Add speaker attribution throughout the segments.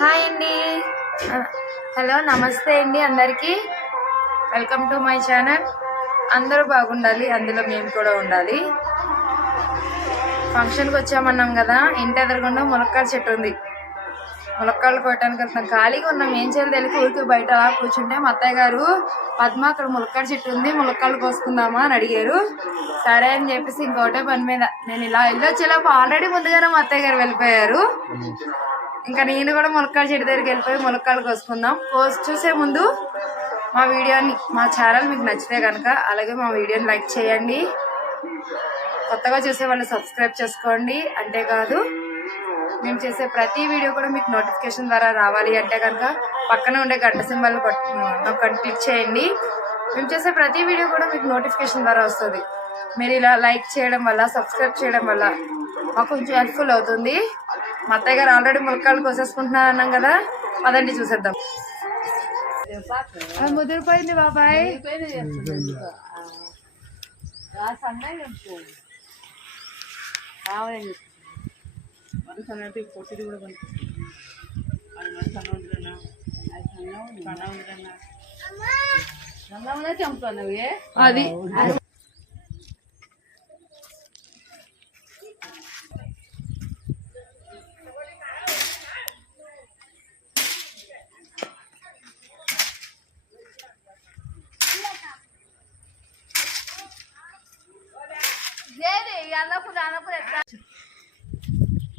Speaker 1: Hi అండి. Hello నమస్తే అండి అందరికీ. వెల్కమ్ టు మై ఛానల్ అందరూ బాగుండాలి అందులో మేము కూడా ఉండాలి. ఫంక్షన్కి వచ్చామన్నాం కదా ఇంటి ఎదురుగుండా ములక్కాడ చెట్టు ఉంది. ములక్కాళ్ళు కొట్టడానికి వెళ్తున్నాం ఖాళీగా ఉన్నాం. ఏం చేయాలి తెలియక ఊరికి బయట కూర్చుంటే మా అత్తయ్య గారు పద్మ అక్కడ ములక్కాడ చెట్టు ఉంది ములక్కాళ్ళు కోసుకుందామా? అని అడిగారు. సరే అని చెప్పేసి ఇంకోటే పని మీద. నేను ఇలా వెళ్ళొచ్చేలోపు ఆల్రెడీ ముందుగానే మా అత్తయ్య గారు వెళ్ళిపోయారు. ఇంకా నేను కూడా ములక్కాడ చెట్టు దగ్గరికి వెళ్ళిపోయి ములక్కాళ్ళు కోసుకుందాం. కోసి చూసే ముందు మా వీడియోని మా ఛానల్ మీకు నచ్చితే కనుక అలాగే మా వీడియోని లైక్ చేయండి. కొత్తగా చూసే వాళ్ళు సబ్స్క్రైబ్ చేసుకోండి. అంతేకాదు మేము చేసే ప్రతి వీడియో కూడా మీకు నోటిఫికేషన్ ద్వారా రావాలి అంటే కనుక పక్కన ఉండే గంట సింబల్ ఒకటి క్లిక్ చేయండి. మేము చేసే ప్రతి వీడియో కూడా మీకు నోటిఫికేషన్ ద్వారా వస్తుంది. మీరు ఇలా లైక్ చేయడం వల్ల సబ్స్క్రైబ్ చేయడం వల్ల మాకు కొంచెం హెల్ప్ఫుల్ అవుతుంది. మా అత్తయ్య గారు ఆల్రెడీ ములక్కాళ్ళు కోసేసుకుంటున్నారు అన్నాం కదా అదండి చూసేద్దాం. ఆ, ముదిరిపోయింది బాబాయ్. అది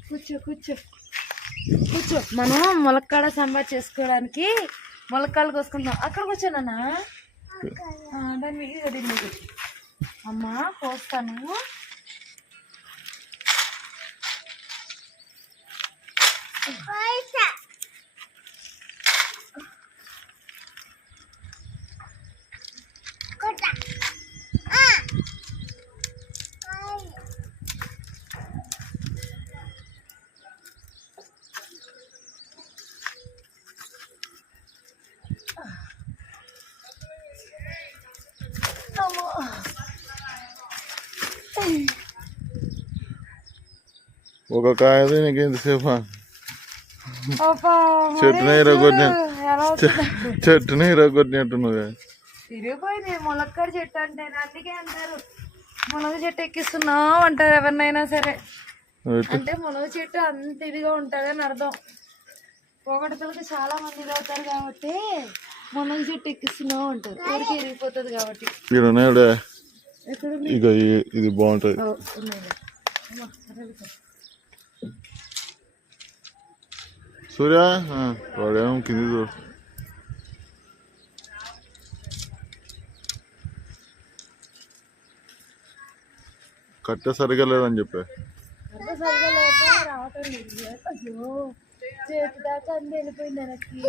Speaker 1: కూర్చో కూర్చో. కూర్చో. మనం ములక్కాడ సాంబార్ చేసుకోవడానికి ములక్కాడలు కోసుకుంటాం అక్కడ కూర్చోనన్నా దాని మీద అమ్మా కోస్తాను
Speaker 2: ఒక కాయది నీకు ఎంతసేపు? చెట్టునే ఇరగొట్టిన. చెట్టుని ఇరగొట్టినట్టున్నది
Speaker 1: తిరిగిపోయింది ములక్కాడ చెట్టు అంటే అందుకే అంటారు మునగ చెట్టు ఎక్కిస్తున్నావు అంటారు ఎవరినైనా సరే. అంటే మునగ చెట్టు అంత ఇదిగా ఉంటుందని అర్థం. పొగడతలకి చాలా మంది అవుతారు కాబట్టి మునగ చెట్టు ఎక్కిస్తున్నావు అంటారు. ఊరికి ఇరిగిపోతుంది కాబట్టి.
Speaker 2: ఇక ఈ- ఇది బాగుంటది.
Speaker 1: ఓ, ఉన్నాయిలే. అమ్మా, అరగదు.
Speaker 2: సూర్య ఆ, వాడేమో కింది చూడు. కట్టె సరిగా లేదని చెప్పే.
Speaker 1: అంత సరిగా లేక రావటం లేదు. అయ్యో చేతి దాకా అంది వెళ్ళిపోయింది వెనక్కి.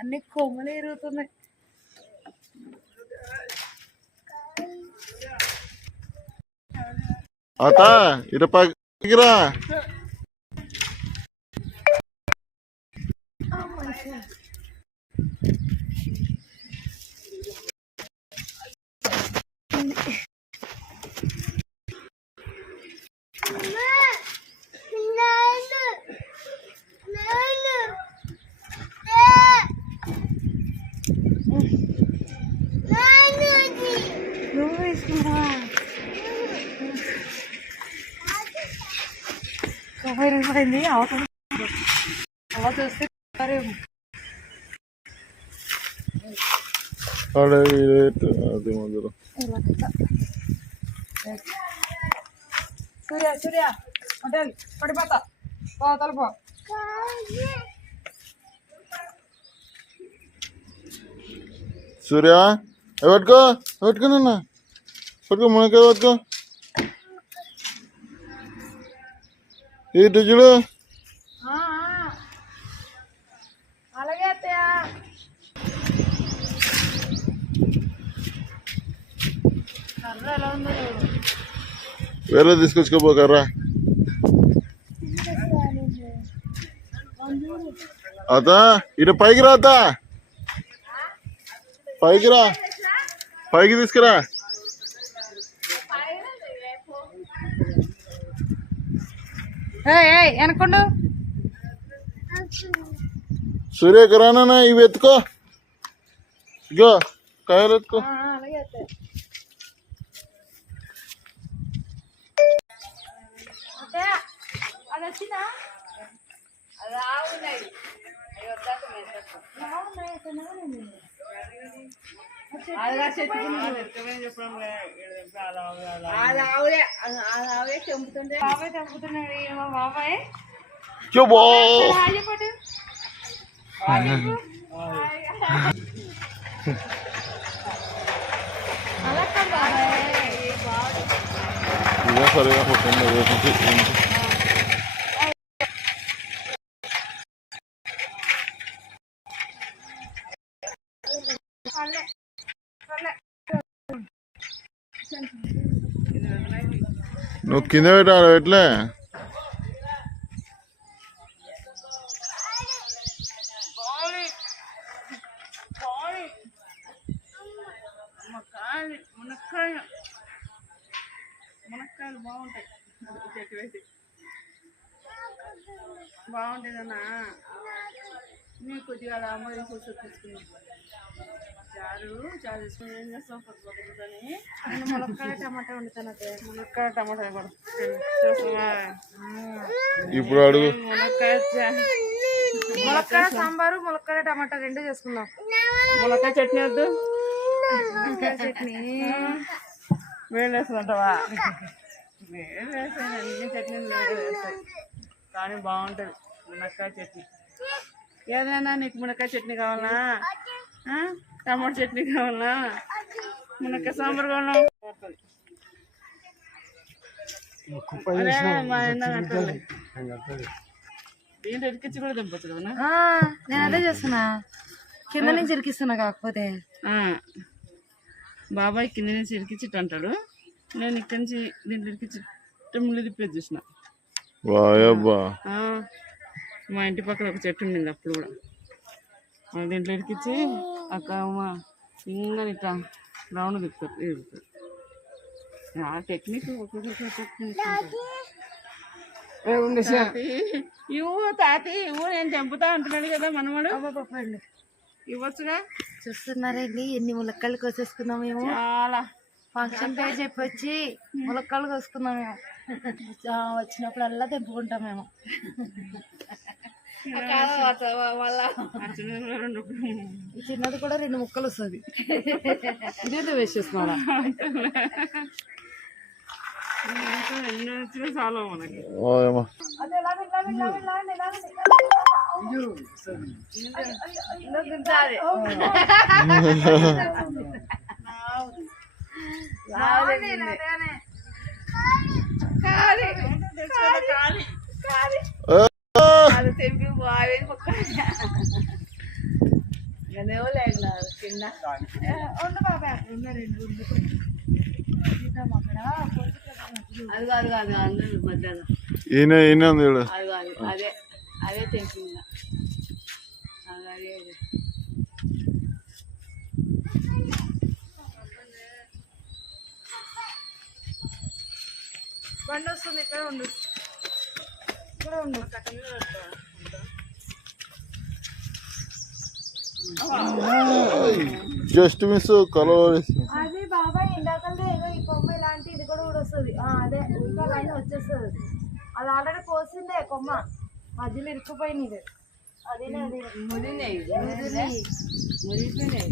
Speaker 1: అన్ని కొమ్మలు ఎరుగుతున్నాయి
Speaker 2: అత ఇట పగిరా
Speaker 1: నువ్వు కొమ్మ ఎరిగిపోయింది అవసరం అలా చూస్తే
Speaker 2: అది మధ్యలో
Speaker 1: సూర్య సూర్య హోటల్ పడిపోతా పో తలుపు
Speaker 2: సూర్య ఏ పట్టుకో పట్టుకున్నా పట్టుకో మునకాయ పట్టుకో. ఇటు చూడు. వేరే తీసుకొచ్చుకోపోకర్రా. అత ఇటు పైకి రా పైకి రా. పైకి తీసుకురా.
Speaker 1: వెనకుండు
Speaker 2: సూర్యకి రానా ఇవి ఎత్తుకో. ఇగో కాయలు ఎత్తుకో.
Speaker 1: అలాగే తెంపుతుంటే. బాబాయ్ తెంపుతున్నాడు ఏమో బాబాయ్.
Speaker 2: చో బో
Speaker 1: హాయ్ చెప్పటు అలా బాబాయ్.
Speaker 2: సరిగా పుట్టింది నువ్వు కింద పెట్టాలి ఎట్లే?
Speaker 3: మునక్కాయలు మునక్కాయ మునక్కాయలు బాగుంటాయి. చెట్టు వేసి. బాగుంటుందన్నా నీ కొద్దిగా అలా అమ్మ చారు చారు తీసుకుని ఏం చేస్తాం? పక్కపక్కని
Speaker 1: నేను ములక్కాయ టమాటా వండుతాను
Speaker 3: మునక్కాయ టమాటా కూడా.
Speaker 2: ఇప్పుడు అడుగు.
Speaker 1: ములక్కాయ సాంబారు ములక్కాయ టమాటా రెండు చేసుకుందాం
Speaker 3: మునక్కాయ చట్నీ వద్దు.
Speaker 1: ములక్కాయ చట్నీ.
Speaker 3: వేలు వేస్తుందంటావా? వేలు వేస్తాయి అన్ని చట్నీలు వేస్తాయి. కానీ బాగుంటుంది. మునక్కాయ చట్నీ. ఏదైనా నీకు మునక్కాయ చట్నీ కావాలా? టమాటా చట్నీ కావాలా? మునక్కాయ సాంబార్ కావాలా. దీంట్లో కూడా దింపచ్చు కదా
Speaker 1: నేను అదే చేస్తున్నా. కింద నుంచి ఇరికిస్తున్నా కాకపోతే.
Speaker 3: బాబాయ్ కింద నుంచి ఇరికిచ్చిట్టు అంటాడు నేను ఇక్కడి నుంచి దీంట్లో ఇరికిచ్చి ముళ్ళు తిప్పేది చూసిన. మా ఇంటి పక్కన ఒక చెట్టు ఉండింది అప్పుడు కూడా. ఆ, దీంట్లో ఇరికిచ్చి అక్క అమ్మ ఇంకా ఇట్లా రౌండ్ తిప్పుతారు ఆ టెక్నిక్ ఇవ్వు తాతి ఇవ్వు నేను చంపుతా అంటున్నాడు కదా మనవాడు. ఇవ్వచ్చుగా?
Speaker 1: చూస్తున్నారండి ఎన్ని ములక్కాయలు కోసేసుకున్నాం మేము.
Speaker 3: చాలా.
Speaker 1: ఫంక్షన్ పేరు చెప్పి వచ్చి ములక్కాయలు కోసుకున్నాం మేము. ఆ, వచ్చినప్పుడల్లా తెంపుకుంటాం మేము.
Speaker 3: చిన్నది
Speaker 1: కూడా రెండు. ముక్కలు వస్తుంది.
Speaker 3: ఇదేదో వేస్ట్ వచ్చినా చాలా మనకి. అది
Speaker 2: ఈయన ఈయన ఉంది చూడు
Speaker 3: అది కాదు అదే అదే తెంపింది అదే అదే
Speaker 1: బండి వస్తుంది ఇక్కడ ఉండు. ఇక్కడ ఉండు.
Speaker 2: జస్ట్ మిస్ కలర్
Speaker 1: అది బాబాయ్ ఇందాకల్లా ఏదో ఈ కొమ్మ ఇలాంటి ఇది కూడా కూడా వస్తుంది అదే ఇంకా లైన్ వచ్చేస్తుంది. అది ఆల్రెడీ పోసిందే కొమ్మ. మధ్యలో
Speaker 3: ముదిరినాయి ముదిరిపోయినాయి.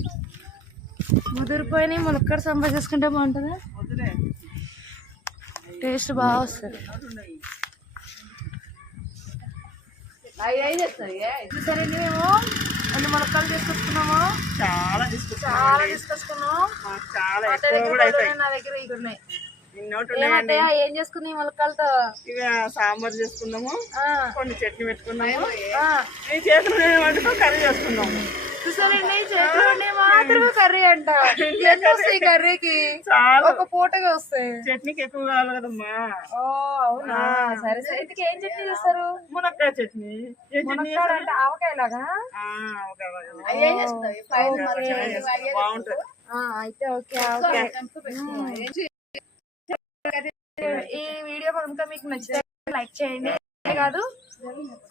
Speaker 1: ముదిరిపోయి ములక్కడ సంపాదించుకుంటే బాగుంటుందా?
Speaker 3: ముదిరే
Speaker 1: టేస్ట్ బాగా వస్తుంది. మేము తీసుకొచ్చుకున్నాము
Speaker 3: చాలా
Speaker 1: చాలా తీసుకొచ్చుకున్నాం నా దగ్గర ఇవి ఉన్నాయి. ఏం చేసుకున్నాయి ములక్కలతో
Speaker 3: ఇక సాంబార్ చేసుకున్నాము.
Speaker 1: ఆ,
Speaker 3: కొన్ని చట్నీ పెట్టుకున్నాము.
Speaker 1: ఆ.
Speaker 3: ఈ చేతులు కర్రీ చేసుకున్నాము.
Speaker 1: చూసారండి చేతులు కర్రీ అంట. ఎన్ని కర్రీకి? ఒక పూటగా వస్తాయి.
Speaker 3: చట్నీకి ఎక్కువ కావాలి కదమ్మా.
Speaker 1: ఓ అవునా? సరే సరే. ఇంటికి ఏం చట్నీ చేస్తారు?
Speaker 3: మునక్కాయ చట్నీ.
Speaker 1: మునక్కాడ అంటే ఆవకాయలాగా
Speaker 3: మునక్కాయ బాగుంటుంది
Speaker 1: అయితే ఓకే ఓకే. ఈ వీడియో కనుక మీకు నచ్చితే లైక్ చేయండి. కాదు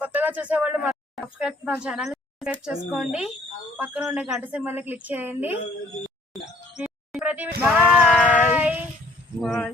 Speaker 1: కొత్తగా చూసేవాళ్ళు మా సబ్స్క్రైబ్ మా ఛానల్ సబ్స్క్రైబ్ చేసుకోండి. పక్కన ఉండే గంట సింబల్ని క్లిక్ చేయండి. ప్రతి బాయ్
Speaker 3: బాయ్